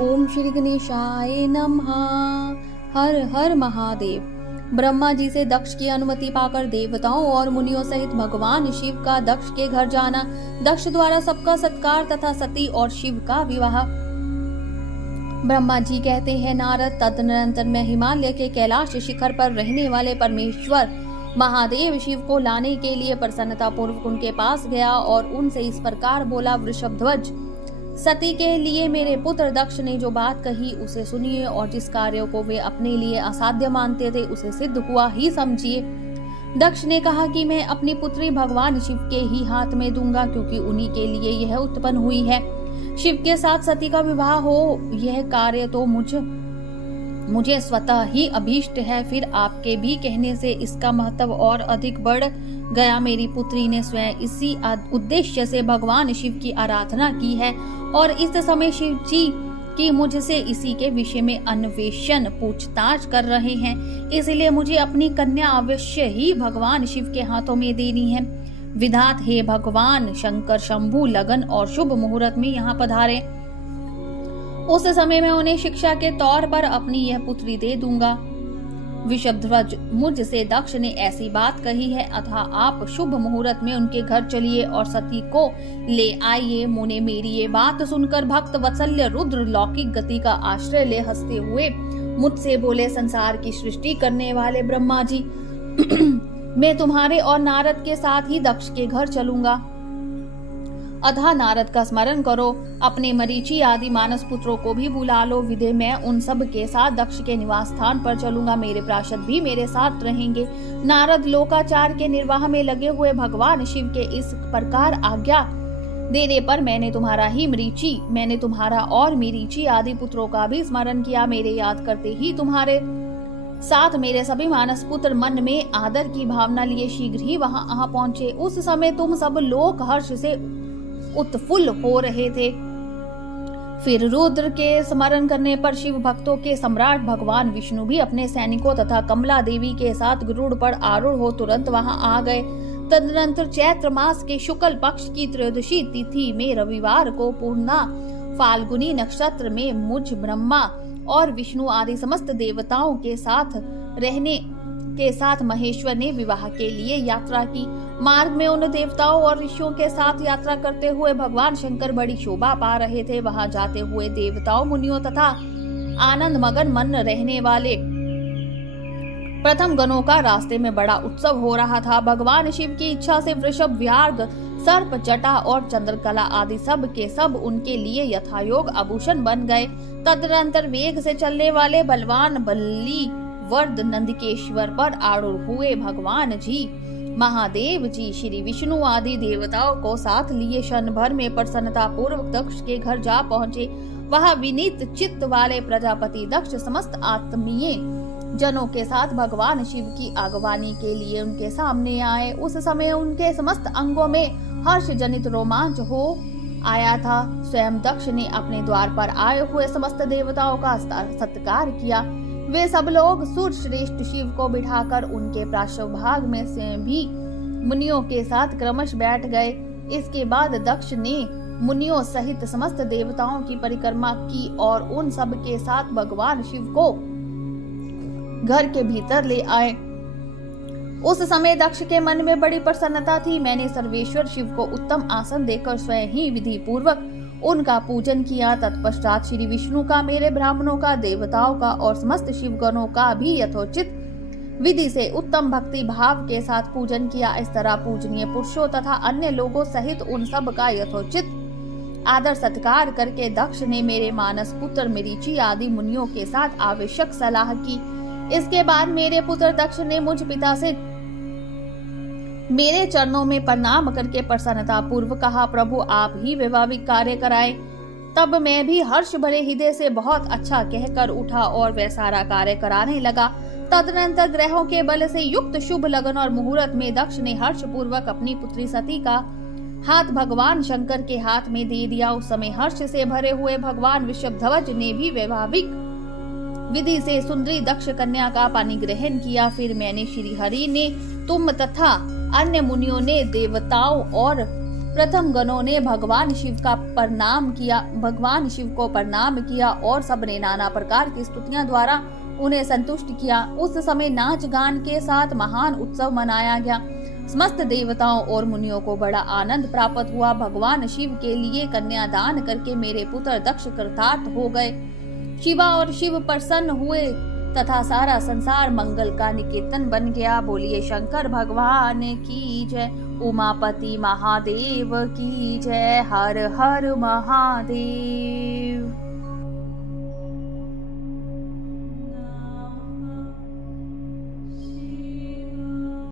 ओम श्री गणेशाय नमः। हर हर महादेव। ब्रह्मा जी से दक्ष की अनुमति पाकर देवताओं और मुनियों सहित भगवान शिव का दक्ष के घर जाना, दक्ष द्वारा सबका सत्कार तथा सती और शिव का विवाह। ब्रह्मा जी कहते हैं, नारद, तदनंतर मैं हिमालय के कैलाश शिखर पर रहने वाले परमेश्वर महादेव शिव को लाने के लिए प्रसन्नता पूर्वक उनके पास गया और उनसे इस प्रकार बोला, वृषभध्वज, सती के लिए मेरे पुत्र दक्ष ने जो बात कही उसे सुनिए और जिस कार्य को वे अपने लिए असाध्य मानते थे उसे सिद्ध हुआ ही समझिए। दक्ष ने कहा कि मैं अपनी पुत्री भगवान शिव के ही हाथ में दूंगा, क्योंकि उन्हीं के लिए यह उत्पन्न हुई है। शिव के साथ सती का विवाह हो, यह कार्य तो मुझे स्वतः ही अभीष्ट है। फिर आपके भी कहने से इसका महत्व और अधिक बढ़ गया। मेरी पुत्री ने स्वयं इसी उद्देश्य से भगवान शिव की आराधना की है और इस समय शिव जी की मुझसे इसी के विषय में अन्वेषण पूछताछ कर रहे हैं। इसलिए मुझे अपनी कन्या अवश्य ही भगवान शिव के हाथों में देनी है। विधात हे भगवान शंकर शंभु लगन और शुभ मुहूर्त में यहाँ पधारे। उस समय मैं उन्हें शिक्षा के तौर पर अपनी यह पुत्री दे दूंगा। वृषभध्वज, मुझसे दक्ष ने ऐसी बात कही है, अतः आप शुभ मुहूर्त में उनके घर चलिए और सती को ले आइए। मुने मेरी ये बात सुनकर भक्त वत्सल्य रुद्र लौकिक गति का आश्रय ले हंसते हुए मुझसे बोले, संसार की सृष्टि करने वाले ब्रह्मा जी, मैं तुम्हारे और नारद के साथ ही दक्ष के घर चलूंगा। अतः नारद का स्मरण करो, अपने मरीचि आदि मानस पुत्रों को भी बुला लो। विधे मैं उन सब के साथ दक्ष के निवास स्थान पर चलूंगा, मेरे पार्षद भी मेरे साथ रहेंगे। नारद लोकाचार के निर्वाह में लगे हुए भगवान शिव के इस प्रकार आज्ञा देने पर मैंने तुम्हारा और मरीचि आदि पुत्रों का भी स्मरण किया। मेरे याद करते ही तुम्हारे साथ मेरे सभी मानस पुत्र मन में आदर की भावना लिए शीघ्र ही वहां पहुंचे। उस समय तुम सब लोग हर्ष से उत्फुल्ल हो रहे थे। फिर रुद्र के स्मरण करने पर शिव भक्तों के सम्राट भगवान विष्णु भी अपने सैनिकों तथा कमला देवी के साथ गरुड़ पर आरूढ़ हो तुरंत वहां आ गए। तदनंतर चैत्र मास के शुक्ल पक्ष की त्रयोदशी तिथि में रविवार को पूर्णा फाल्गुनी नक्षत्र में मुझ ब्रह्मा और विष्णु आदि समस्त देवताओं के साथ महेश्वर ने विवाह के लिए यात्रा की। मार्ग में उन देवताओं और ऋषियों के साथ यात्रा करते हुए भगवान शंकर बड़ी शोभा पा रहे थे। वहां जाते हुए देवताओं, मुनियों तथा आनंद मगन मन रहने वाले प्रथम गणों का रास्ते में बड़ा उत्सव हो रहा था। भगवान शिव की इच्छा से वृषभ, व्याघ्र, सर्प, जटा और चंद्रकला आदि सब के सब उनके लिए यथायोग आभूषण बन गए। तदनंतर वेग से चलने वाले बलवान बल्ली वर्द नंदिकेश्वर पर आरूढ़ हुए भगवान जी महादेव जी श्री विष्णु आदि देवताओं को साथ लिए क्षण भर में प्रसन्नता पूर्वक दक्ष के घर जा पहुँचे। वहाँ विनीत चित्त वाले प्रजापति दक्ष समस्त आत्मीय जनों के साथ भगवान शिव की आगवानी के लिए उनके सामने आए। उस समय उनके समस्त अंगों में हर्ष जनित रोमांच हो आया था। स्वयं दक्ष ने अपने द्वार पर आए हुए समस्त देवताओं का सत्कार किया। वे सब लोग सूर्य श्रेष्ठ शिव को बिठाकर उनके पार्श्व भाग में से भी मुनियों के साथ क्रमश बैठ गए। इसके बाद दक्ष ने मुनियों सहित समस्त देवताओं की परिक्रमा की और उन सब के साथ भगवान शिव को घर के भीतर ले आए। उस समय दक्ष के मन में बड़ी प्रसन्नता थी। मैंने सर्वेश्वर शिव को उत्तम आसन देकर स्वयं ही विधि पूर्वक उनका पूजन किया। तत्पश्चात श्री विष्णु का, मेरे ब्राह्मणों का, देवताओं का और समस्त शिवगणों का भी यथोचित विधि से उत्तम भक्ति भाव के साथ पूजन किया। इस तरह पूजनीय पुरुषों तथा अन्य लोगों सहित उन सब का यथोचित आदर सत्कार करके दक्ष ने मेरे मानस पुत्र मरीचि आदि मुनियों के साथ आवश्यक सलाह की। इसके बाद मेरे पुत्र दक्ष ने मुझ पिता से मेरे चरणों में प्रणाम करके प्रसन्नता पूर्व कहा, प्रभु आप ही वैवाहिक कार्य कराए। तब मैं भी हर्ष भरे हृदय से बहुत अच्छा कहकर उठा और वह सारा कार्य कराने लगा। तदनंतर ग्रहों के बल से युक्त शुभ लगन और मुहूर्त में दक्ष ने हर्ष पूर्वक अपनी पुत्री सती का हाथ भगवान शंकर के हाथ में दे दिया। उस समय हर्ष से भरे हुए भगवान वृषभध्वज ने भी वैवाहिक विधि से सुंदरी दक्ष कन्या का पानी ग्रहण किया। फिर मैंने श्री हरि ने, तुम तथा अन्य मुनियों ने, देवताओं और प्रथम गणों ने भगवान शिव को प्रणाम किया और सबने नाना प्रकार की स्तुतियां द्वारा उन्हें संतुष्ट किया। उस समय नाच गान के साथ महान उत्सव मनाया गया। समस्त देवताओं और मुनियों को बड़ा आनंद प्राप्त हुआ। भगवान शिव के लिए कन्यादान करके मेरे पुत्र दक्ष कृतार्थ हो गए। शिवा और शिव प्रसन्न हुए तथा सारा संसार मंगल का निकेतन बन गया। बोलिए शंकर भगवान की जय, उमापति महादेव की जय। हर हर महादेव।